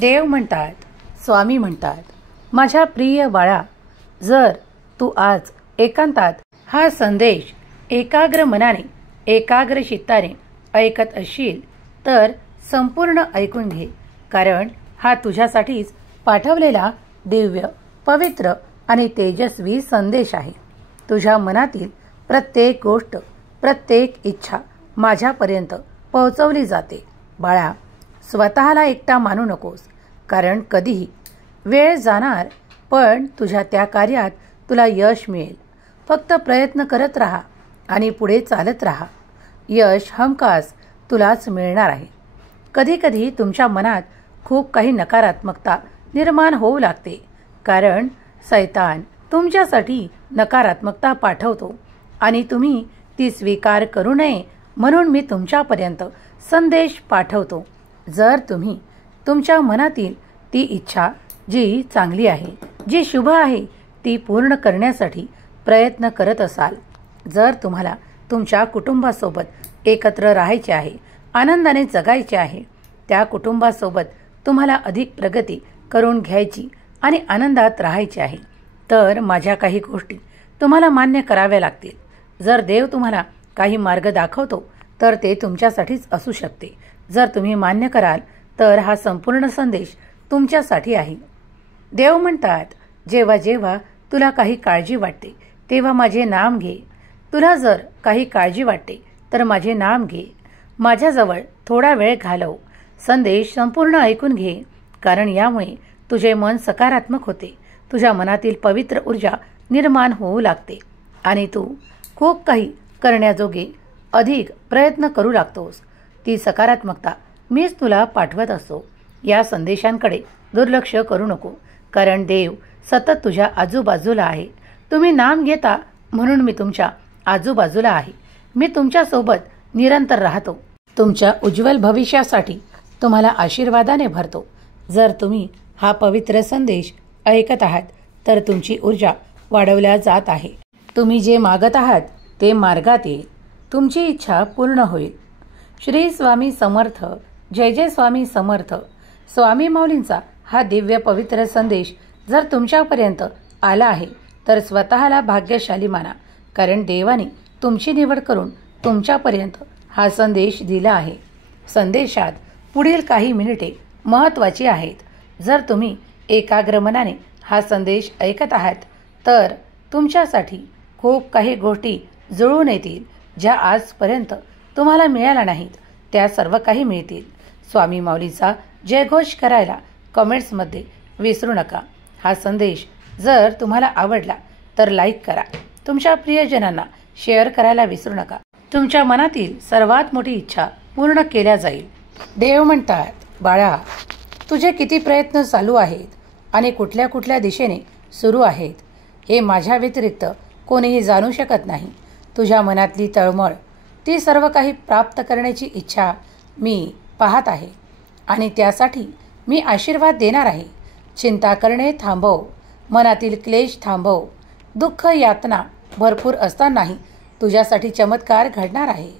देव म्हणतात, स्वामी म्हणतात, माझ्या प्रिय बाळा, जर तू आज एकांतात हा संदेश एकाग्र मनाने एकाग्र चित्ताने ऐकत असशील तर संपूर्ण ऐकून घे, कारण हा तुझ्यासाठीच पाठवलेला दिव्य, पवित्र आणि तेजस्वी संदेश आहे. तुझ्या मनातील प्रत्येक गोष्ट, प्रत्येक इच्छा माझ्यापर्यंत पोहोचवली जाते. बाळा, स्वतःला एकटा मानू नकोस, कारण कधीही वेळ जाणार, पण तुझ्या त्या कार्यात तुला यश मिळेल. फक्त प्रयत्न करत राहा आणि पुढे चालत राहा. यश हमखास तुलाच मिळणार आहे. कधीकधी तुमच्या मनात खूप काही नकारात्मकता निर्माण होऊ लागते, कारण शैतान तुमच्यासाठी नकारात्मकता पाठवतो आणि तुम्ही ती स्वीकार करू नये म्हणून मी तुमच्यापर्यंत संदेश पाठवतो. जर तुम्ही तुमच्या मनातील ती इच्छा जी चांगली आहे, जी शुभ आहे, ती पूर्ण करण्यासाठी प्रयत्न करत असाल, जर तुम्हाला तुमच्या कुटुंबासोबत एकत्र राहायचे आहे, आनंदाने जगायचे आहे, त्या कुटुंबासोबत तुम्हाला अधिक प्रगती करून घ्यायची आणि आनंदात राहायचे आहे, तर माझ्या काही गोष्टी तुम्हाला मान्य कराव्या लागतील. जर देव तुम्हाला काही मार्ग दाखवतो तर ते तुमच्यासाठीच असू शकते. जर तुम्ही मान्य कराल तर हा संपूर्ण संदेश तुमच्यासाठी आहे. देव म्हणतात, जेव्हा जेव्हा तुला काही काळजी वाटते तेव्हा माझे नाम घे. तुला जर काही काळजी वाटते तर माझे नाम घे. माझ्याजवळ थोडा वेळ घालव. संदेश संपूर्ण ऐकून घे, कारण यामुळे तुझे मन सकारात्मक होते. तुझ्या मनातील पवित्र ऊर्जा निर्माण होऊ लागते आणि तू खूप काही करण्याजोगे अधिक प्रयत्न करू लागतोस. ती सकारात्मकता मीच तुला पाठवत असतो. या संदेशांकडे दुर्लक्ष करू नको, कारण देव सतत तुझ्या आजूबाजूला आहे. तुम्ही नाम घेता म्हणून मी तुमच्या आजूबाजूला आहे. मी तुमच्यासोबत निरंतर राहतो. तुमच्या उज्ज्वल भविष्यासाठी तुम्हाला आशीर्वादाने भरतो. जर तुम्ही हा पवित्र संदेश ऐकत आहात तर तुमची ऊर्जा वाढवल्या जात आहे. तुम्ही जे मागत आहात ते मार्गात येईल. तुमची इच्छा पूर्ण होईल. श्री स्वामी समर्थ. जय जय स्वामी समर्थ. स्वामी माऊलींचा हा दिव्य पवित्र संदेश जर तुमच्यापर्यंत आला आहे तर स्वतःला भाग्यशाली माना, कारण देवाने तुमची निवड करून तुमच्यापर्यंत हा संदेश दिला आहे. संदेशात पुढील काही मिनिटे महत्त्वाची आहेत. जर तुम्ही एकाग्र मनाने हा संदेश ऐकत आहात तर तुमच्यासाठी खूप काही गोष्टी जुळून येतील, ज्या आजपर्यंत तुम्हाला मिळाल्या नाहीत, त्या सर्व काही मिळतील. स्वामी माऊलीचा जयघोष करायला कमेंट्समध्ये विसरू नका. हा संदेश जर तुम्हाला आवडला तर लाईक करा. तुमच्या प्रियजनांना शेअर करायला विसरू नका. तुमच्या मनातील सर्वात मोठी इच्छा पूर्ण केल्या जाईल. देव म्हणतात, बाळा, तुझे किती प्रयत्न चालू आहेत आणि कुठल्या कुठल्या दिशेने सुरू आहेत हे माझ्या व्यतिरिक्त कोणीही जाणू शकत नाही. तुझ्या मनातली तळमळ, ती सर्व काही प्राप्त करण्याची इच्छा मी पाहत आहे आणि त्यासाठी मी आशीर्वाद देणार आहे. चिंता करणे थांबव. मनातील क्लेश थांबव. दुःख, यातना भरपूर असतानाही तुझ्यासाठी चमत्कार घडणार आहे.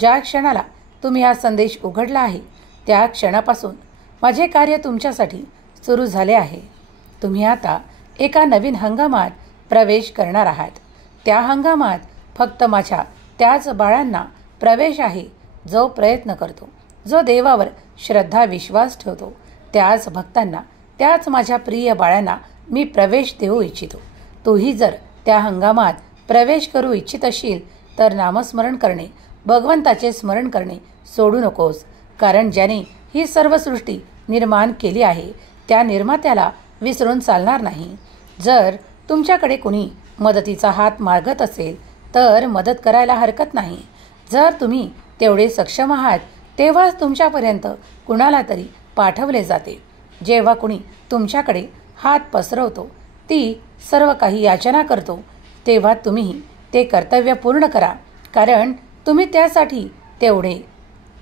ज्या क्षणाला तुम्ही हा संदेश उघडला आहे त्या क्षणापासून माझे कार्य तुमच्यासाठी सुरू झाले आहे. तुम्ही आता एका नवीन हंगामात प्रवेश करणार आहात. त्या हंगामात फक्त माझ्या त्याच बाळांना प्रवेश आहे जो प्रयत्न करतो, जो देवावर श्रद्धा विश्वास ठेवतो. त्याच भक्तांना, त्याच माझ्या प्रिय बाळांना मी प्रवेश देऊ इच्छितो. तूही जर त्या हंगामात प्रवेश करू इच्छित असशील तर नामस्मरण करणे, भगवंताचे स्मरण करणे सोडू नकोस, कारण ज्याने ही सर्व सृष्टी निर्माण केली आहे त्या निर्मात्याला विसरून चालणार नाही. जर तुमच्याकडे कुणी मदतीचा हात मागत असेल तर मदत करायला हरकत नाही. जर तुम्ही तेवढे सक्षम आहात तेव्हाच तुमच्यापर्यंत कुणाला तरी पाठवले जाते. जेव्हा कुणी तुमच्याकडे हात पसरवतो, ती सर्व काही याचना करतो, तेव्हा तुम्हीही ते कर्तव्य पूर्ण करा, कारण तुम्ही त्यासाठी तेवढे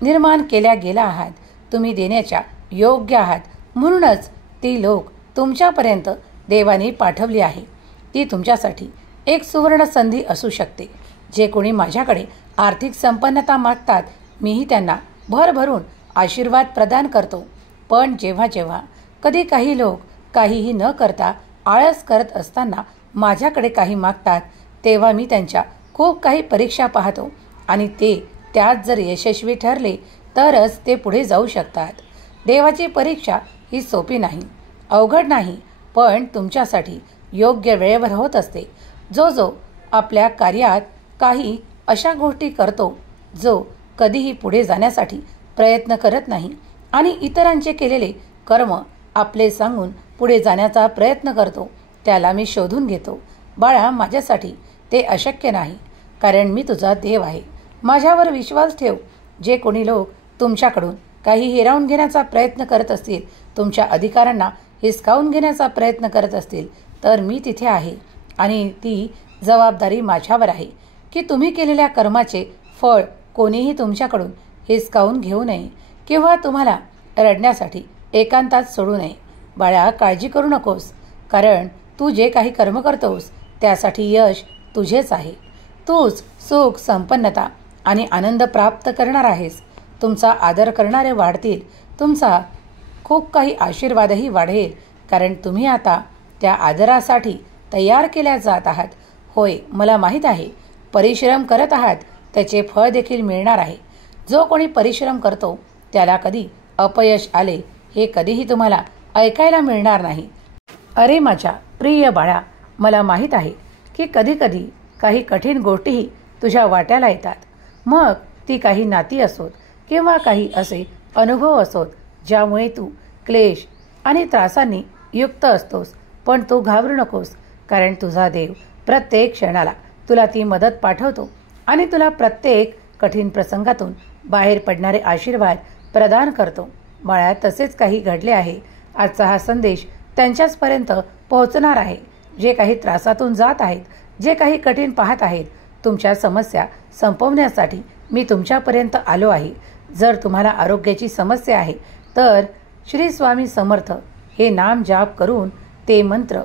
निर्माण केल्या गेला आहात. तुम्ही देण्याच्या योग्य आहात, म्हणूनच ती लोक तुमच्यापर्यंत देवाने पाठवली आहे. ती तुमच्यासाठी एक सुवर्ण संधी असू शकते. जे कोणी माझ्याकडे आर्थिक संपन्नता मागतात मीही त्यांना भरभरून आशीर्वाद प्रदान करतो. पण जेव्हा जेव्हा कधी काही लोक काहीही न करता आळस करत असताना माझ्याकडे काही मागतात, तेव्हा मी त्यांच्या खूप काही परीक्षा पाहतो आणि ते त्यात जर यशस्वी ठरले तरच ते पुढे जाऊ शकतात. देवाची परीक्षा ही सोपी नाही, अवघड नाही, पण तुमच्यासाठी योग्य वेळेवर होत असते. जो आपल्या कार्यात काही अशा गोष्टी करतो, जो कधीही पुढे जाण्यासाठी प्रयत्न करत नाही आणि इतरांचे केलेले कर्म आपले सांगून पुढे जाण्याचा प्रयत्न करतो, त्याला मी शोधून घेतो. बाळा, माझ्यासाठी ते अशक्य नाही, कारण मी तुझा देव आहे. माझ्यावर विश्वास ठेव. जे कोणी लोक तुमच्याकडून काही हिरावून घेण्याचा प्रयत्न करत असतील, तुमच्या अधिकारांना हिसकावून घेण्याचा प्रयत्न करत असतील, तर मी तिथे आहे आणि ती जबाबदारी माझ्यावर आहे की तुम्ही केलेल्या कर्माचे फळ कोणीही तुमच्याकडून हिसकावून घेऊ नये किंवा तुम्हाला रडण्यासाठी एकांतात सोडू नये. बाळा, काळजी करू नकोस, कारण तू जे काही कर्म करतोस त्यासाठी यश तुझेच आहे. तूच सुख, संपन्नता आणि आनंद प्राप्त करणार आहेस. तुमचा आदर करणारे वाढतील. तुमचा खूप काही आशीर्वादही वाढेल, कारण तुम्ही आता त्या आदरासाठी तयार केल्या जात आहात. होय, मला माहीत आहे, परिश्रम करत आहात, त्याचे फळ देखील मिळणार आहे. जो कोणी परिश्रम करतो त्याला कधी अपयश आले हे कधीही तुम्हाला ऐकायला मिळणार नाही. अरे माझ्या प्रिय बाळा, मला माहीत आहे की कधीकधी काही कठीण गोष्टीही तुझ्या वाट्याला येतात. मग ती काही नाती असोत किंवा काही असे अनुभव असोत ज्यामुळे तू क्लेश आणि त्रासांनी युक्त असतोस. पण तू घाबरू नकोस, कारण तुझा देव प्रत्येक क्षणाला तुला ती मदत पाठवतो आणि तुला प्रत्येक कठीण प्रसंगातून बाहेर पडणारे आशीर्वाद प्रदान करतो. बाळा, तसेच काही घडले आहे. आजचा हा संदेश त्यांच्याचपर्यंत पोहोचणार आहे जे काही त्रासातून जात आहेत, जे काही कठीण पाहत आहेत. तुमच्या समस्या संपवण्यासाठी मी तुमच्यापर्यंत आलो आहे. जर तुम्हाला आरोग्याची समस्या आहे तर श्री स्वामी समर्थ हे नाम जाप करून ते मंत्र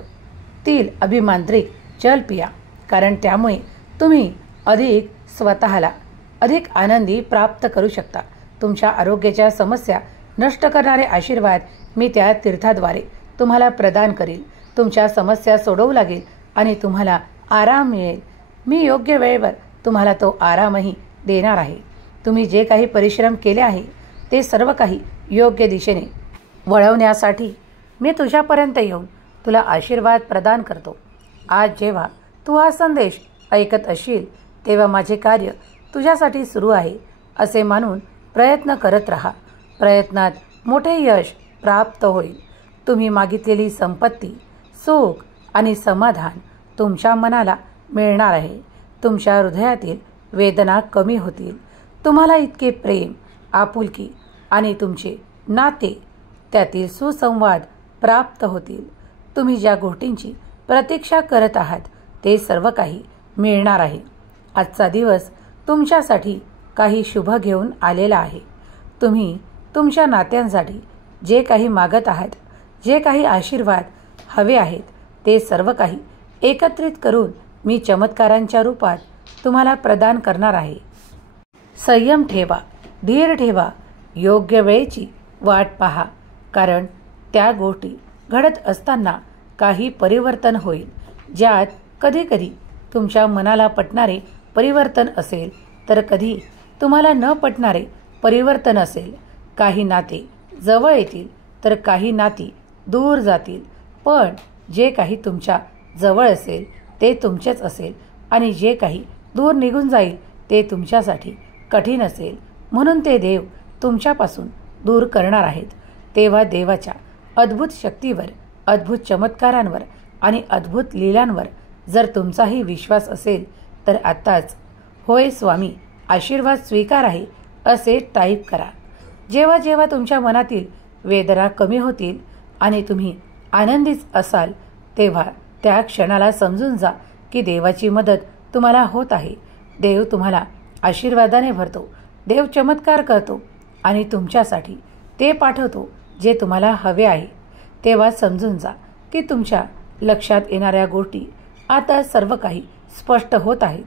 तील अभिमांत्रिक जल पिया, कारण त्यामुळे तुम्ही अधिक स्वतःला अधिक आनंदी प्राप्त करू शकता. तुमच्या आरोग्याच्या समस्या नष्ट करणारे आशीर्वाद मी त्या तीर्थाद्वारे तुम्हाला प्रदान करील. तुमच्या समस्या सोडवू लागेल आणि तुम्हाला आराम मिळेल. मी योग्य वेळेवर तुम्हाला तो आरामही देणार आहे. तुम्ही जे काही परिश्रम केले आहे ते सर्व काही योग्य दिशेने वळवण्यासाठी मी तुझ्यापर्यंत येऊन तुला आशीर्वाद प्रदान करतो. आज जेव्हा तू हा संदेश ऐकत असशील तेव्हा माझे कार्य तुझ्यासाठी सुरू आहे असे मानून प्रयत्न करत राहा. प्रयत्नात मोठे यश प्राप्त होईल. तुम्ही मागितलेली संपत्ती, सुख आणि समाधान तुमच्या मनाला मिळणार आहे. तुमच्या हृदयातील वेदना कमी होतील. तुम्हाला इतके प्रेम, आपुलकी आणि तुमचे नाते त्यातील सुसंवाद प्राप्त होतील. तुम्ही ज्या गोष्टींची प्रतीक्षा करत आहात ते सर्व काही मिळणार आहे. आजचा दिवस तुमच्यासाठी काही शुभ घेऊन आलेला आहे. तुम्ही तुमच्या नात्यांसाठी जे काही मागत आहात, जे काही आशीर्वाद हवे आहेत, ते सर्व काही एकत्रित करून मी चमत्कारांच्या रूपात तुम्हाला प्रदान करणार आहे. संयम ठेवा, धीर ठेवा, योग्य वेळेची वाट पहा, कारण त्या गोष्टी घडत असताना काही परिवर्तन होईल. ज्यात कधीकधी तुमच्या मनाला पटणारे परिवर्तन असेल तर कधी तुम्हाला न पटणारे परिवर्तन असेल. काही नाते जवळ येतील तर काही नाती दूर जातील. पण जे काही तुमच्या जवळ असेल ते तुमचेच असेल आणि जे काही दूर निघून जाईल ते तुमच्यासाठी कठीण असेल. म्हणून ते देव तुमच्यापासून दूर करणार आहेत. तेव्हा देवाच्या अद्भुत शक्तीवर, अद्भुत चमत्कारांवर आणि अद्भुत लीलांवर जर तुमचाही विश्वास असेल तर आत्ताच होय स्वामी आशीर्वाद स्वीकार आहे असे टाईप करा. जेव्हा जेव्हा तुमच्या मनातील वेदना कमी होतील आणि तुम्ही आनंदीच असाल तेव्हा त्या क्षणाला समजून जा की देवाची मदत तुम्हाला होत आहे. देव तुम्हाला आशीर्वादाने भरतो. देव चमत्कार करतो आणि तुमच्यासाठी ते पाठवतो जे तुम्हाला हवे आहे. तेव्हा समजून जा की तुमच्या लक्षात येणाऱ्या गोष्टी आता सर्व काही स्पष्ट होत आहेत.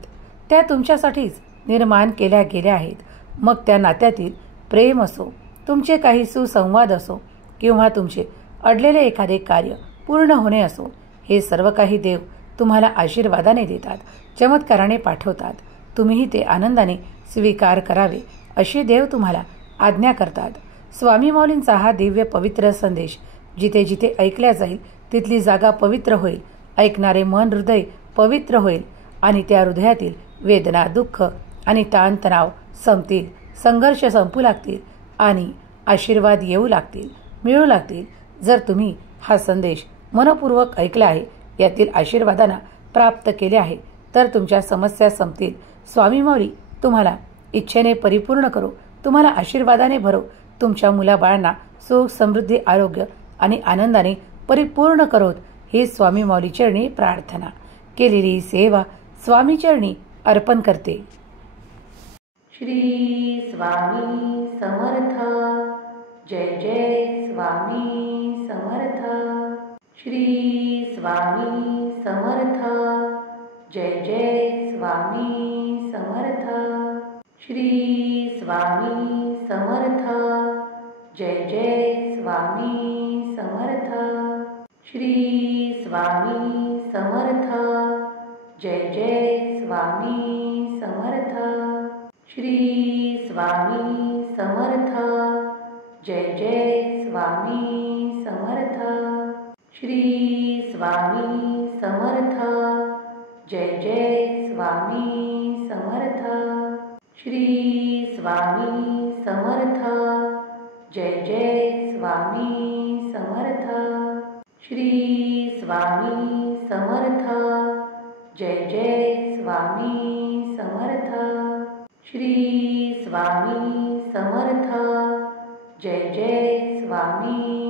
त्या तुमच्यासाठीच निर्माण केल्या गेल्या आहेत. मग त्या नात्यातील प्रेम असो, तुमचे काही सुसंवाद असो किंवा तुमचे अडलेले एखादे कार्य पूर्ण होणे असो, हे सर्व काही देव तुम्हाला आशीर्वादाने देतात, चमत्काराने पाठवतात. तुम्हीही ते आनंदाने स्वीकार करावे अशी देव तुम्हाला आज्ञा करतात. स्वामी माऊलींचा हा दिव्य पवित्र संदेश जिथे जिथे ऐकल्या जाईल तिथली जागा पवित्र होईल, ऐकणारे मन हृदय पवित्र होईल आणि त्या हृदयातील वेदना, दुःख आणि ताणतणाव संपतील, संघर्ष संपू लागतील आणि आशीर्वाद येऊ लागतील, मिळू लागतील. जर तुम्ही हा संदेश मनपूर्वक ऐकला आहे, यातील आशीर्वादांना प्राप्त केले आहे, तर तुमच्या समस्या संपतील. स्वामी माऊली तुम्हाला इच्छेने परिपूर्ण करो, तुम्हाला आशीर्वादाने भरो, तुमच्या मुलाबाळांना सुख, समृद्धी, आरोग्य आणि आनंदाने परिपूर्ण करोत. ही स्वामी माऊली चरणी प्रार्थना. केलेली सेवा स्वामी चरणी अर्पण करते. श्री स्वामी समर्थ. जय जय स्वामी समर्थ. श्री स्वामी समर्थ. जय जय स्वामी समर्थ. श्री स्वामी समर्थ. जय जय स्वामी समर्थ. श्री स्वामी समर्थ. जय जय स्वामी समर्थ. श्री स्वामी समर्थ. जय जय स्वामी समर्थ. श्री स्वामी समर्थ. जय जय स्वामी समर्थ. श्री स्वामी समर्थ. जय जय स्वामी समर्थ. श्री स्वामी समर्थ. जय जय स्वामी समर्थ. श्री स्वामी समर्थ. जय जय स्वामी